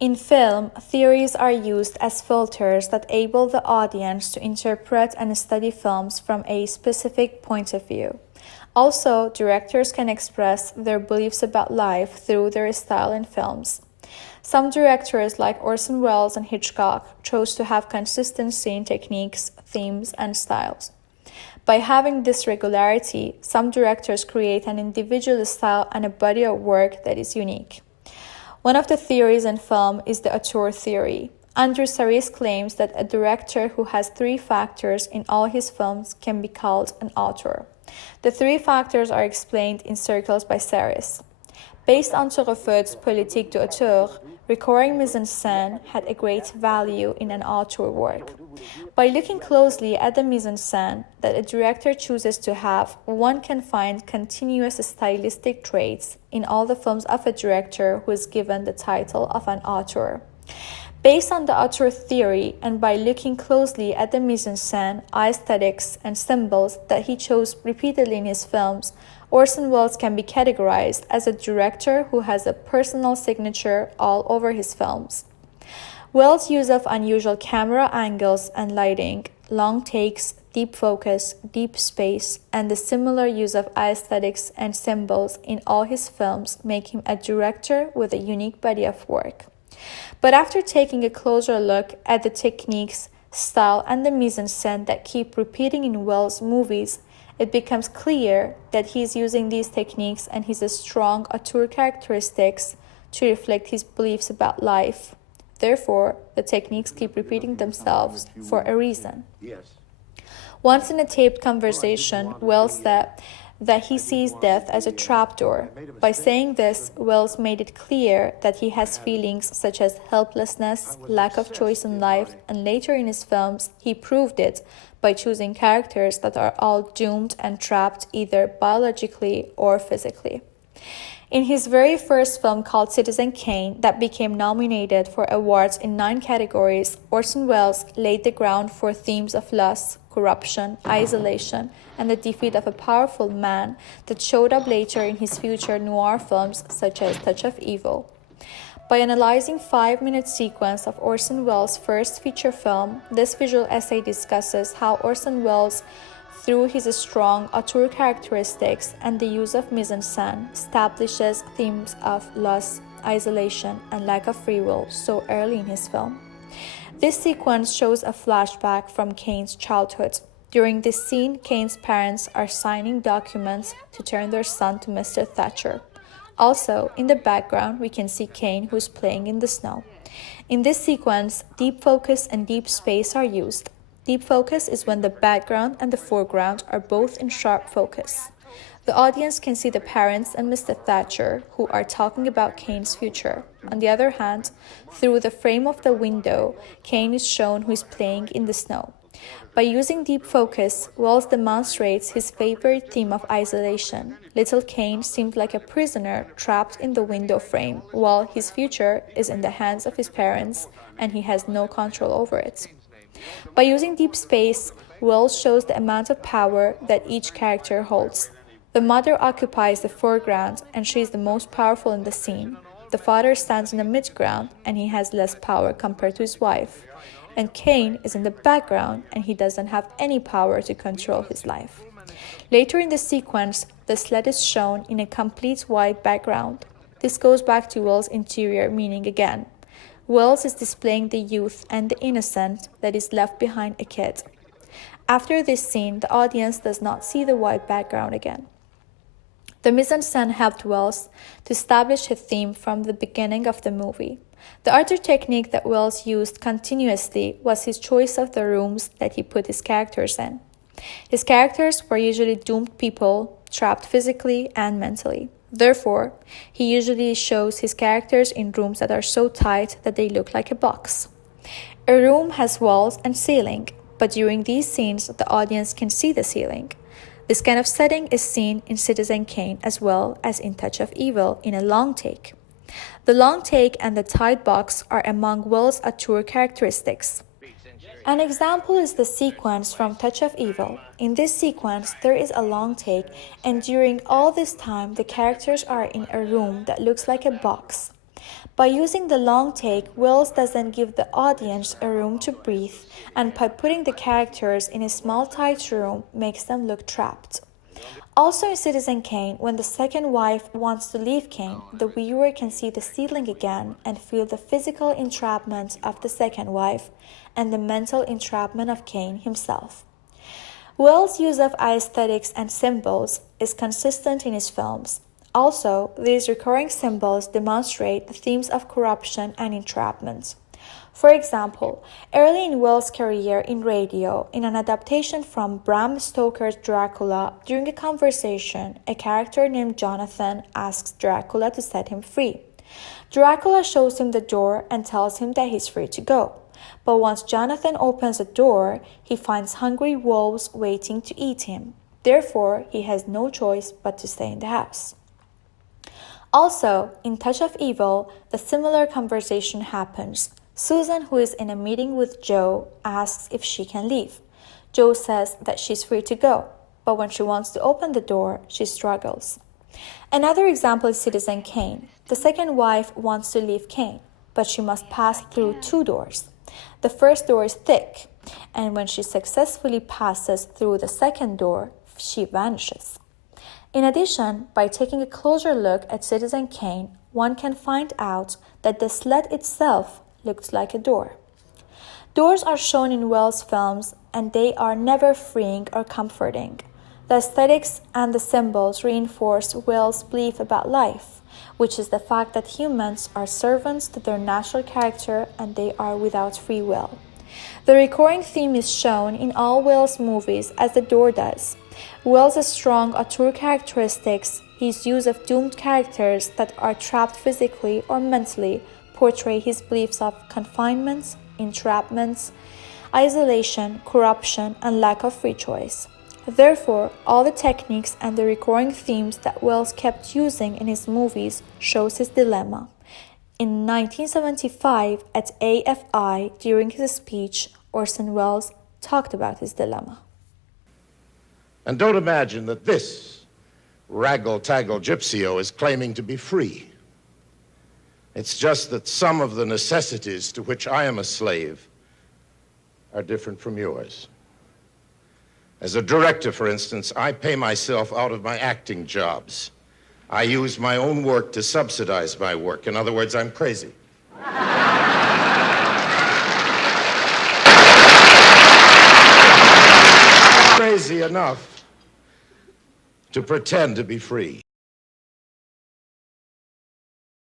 In film, theories are used as filters that enable the audience to interpret and study films from a specific point of view. Also, directors can express their beliefs about life through their style in films. Some directors, like Orson Welles and Hitchcock, chose to have consistency in techniques, themes, and styles. By having this regularity, some directors create an individual style and a body of work that is unique. One of the theories in film is the auteur theory. Andrew Saris claims that a director who has three factors in all his films can be called an auteur. The three factors are explained in circles by Saris. Based on Turrefaut's politique d'auteur, recurring mise-en-scène had a great value in an auteur work. By looking closely at the mise-en-scène that a director chooses to have, one can find continuous stylistic traits in all the films of a director who is given the title of an auteur. Based on the auteur theory and by looking closely at the mise-en-scène, aesthetics, and symbols that he chose repeatedly in his films, Orson Welles can be categorized as a director who has a personal signature all over his films. Welles' use of unusual camera angles and lighting, long takes, deep focus, deep space, and the similar use of aesthetics and symbols in all his films make him a director with a unique body of work. But after taking a closer look at the techniques, style, and the mise-en-scène that keep repeating in Welles' movies, it becomes clear that he is using these techniques and his strong auteur characteristics to reflect his beliefs about life. Therefore, the techniques keep repeating themselves for a reason. Once in a taped conversation, Welles said that he sees death as a trapdoor. By saying this, Welles made it clear that he has feelings such as helplessness, lack of choice in life, and later in his films, he proved it by choosing characters that are all doomed and trapped either biologically or physically. In his very first film called Citizen Kane, that became nominated for awards in 9 categories, Orson Welles laid the ground for themes of loss, corruption, isolation, and the defeat of a powerful man that showed up later in his future noir films such as Touch of Evil. By analyzing 5-minute sequence of Orson Welles' first feature film, this visual essay discusses how Orson Welles, through his strong auteur characteristics and the use of mise-en-scène, establishes themes of loss, isolation, and lack of free will so early in his film. This sequence shows a flashback from Kane's childhood. During this scene, Kane's parents are signing documents to turn their son to Mr. Thatcher. Also, in the background, we can see Kane, who's playing in the snow. In this sequence, deep focus and deep space are used. Deep focus is when the background and the foreground are both in sharp focus. The audience can see the parents and Mr. Thatcher, who are talking about Kane's future. On the other hand, through the frame of the window, Kane is shown who is playing in the snow. By using deep focus, Welles demonstrates his favorite theme of isolation. Little Kane seemed like a prisoner trapped in the window frame, while his future is in the hands of his parents and he has no control over it. By using deep space, Welles shows the amount of power that each character holds. The mother occupies the foreground and she is the most powerful in the scene. The father stands in the midground and he has less power compared to his wife. And Kane is in the background and he doesn't have any power to control his life. Later in the sequence, the sled is shown in a complete white background. This goes back to Welles' interior meaning again. Welles is displaying the youth and the innocence that is left behind a kid. After this scene, the audience does not see the white background again. The mise-en-scène helped Welles to establish a theme from the beginning of the movie. The other technique that Welles used continuously was his choice of the rooms that he put his characters in. His characters were usually doomed people, trapped physically and mentally. Therefore, he usually shows his characters in rooms that are so tight that they look like a box. A room has walls and ceiling, but during these scenes, the audience can see the ceiling. This kind of setting is seen in Citizen Kane as well as in Touch of Evil in a long take. The long take and the tight box are among Welles' auteur characteristics. An example is the sequence from Touch of Evil. In this sequence, there is a long take, and during all this time, the characters are in a room that looks like a box. By using the long take, Welles doesn't give the audience a room to breathe, and by putting the characters in a small tight room makes them look trapped. Also in Citizen Kane, when the second wife wants to leave Kane, the viewer can see the ceiling again and feel the physical entrapment of the second wife and the mental entrapment of Kane himself. Welles' use of aesthetics and symbols is consistent in his films. Also, these recurring symbols demonstrate the themes of corruption and entrapment. For example, early in Welles' career in radio, in an adaptation from Bram Stoker's Dracula, during a conversation, a character named Jonathan asks Dracula to set him free. Dracula shows him the door and tells him that he's free to go. But once Jonathan opens the door, he finds hungry wolves waiting to eat him. Therefore, he has no choice but to stay in the house. Also, in Touch of Evil, the similar conversation happens. Susan, who is in a meeting with Joe, asks if she can leave. Joe says that she's free to go, but when she wants to open the door, she struggles. Another example is Citizen Kane. The second wife wants to leave Kane, but she must pass through two doors. The first door is thick, and when she successfully passes through the second door, she vanishes. In addition, by taking a closer look at Citizen Kane, one can find out that the sled itself looks like a door. Doors are shown in Welles' films, and they are never freeing or comforting. The aesthetics and the symbols reinforce Welles' belief about life, which is the fact that humans are servants to their natural character and they are without free will. The recurring theme is shown in all Welles' movies as the door does. Welles' strong auteur characteristics, his use of doomed characters that are trapped physically or mentally, portray his beliefs of confinement, entrapment, isolation, corruption, and lack of free choice. Therefore, all the techniques and the recurring themes that Welles kept using in his movies shows his dilemma. In 1975, at AFI, during his speech, Orson Welles talked about his dilemma. And don't imagine that this raggle-taggle gypsyo is claiming to be free. It's just that some of the necessities to which I am a slave are different from yours. As a director, for instance, I pay myself out of my acting jobs. I use my own work to subsidize my work. In other words, I'm crazy. Crazy enough to pretend to be free.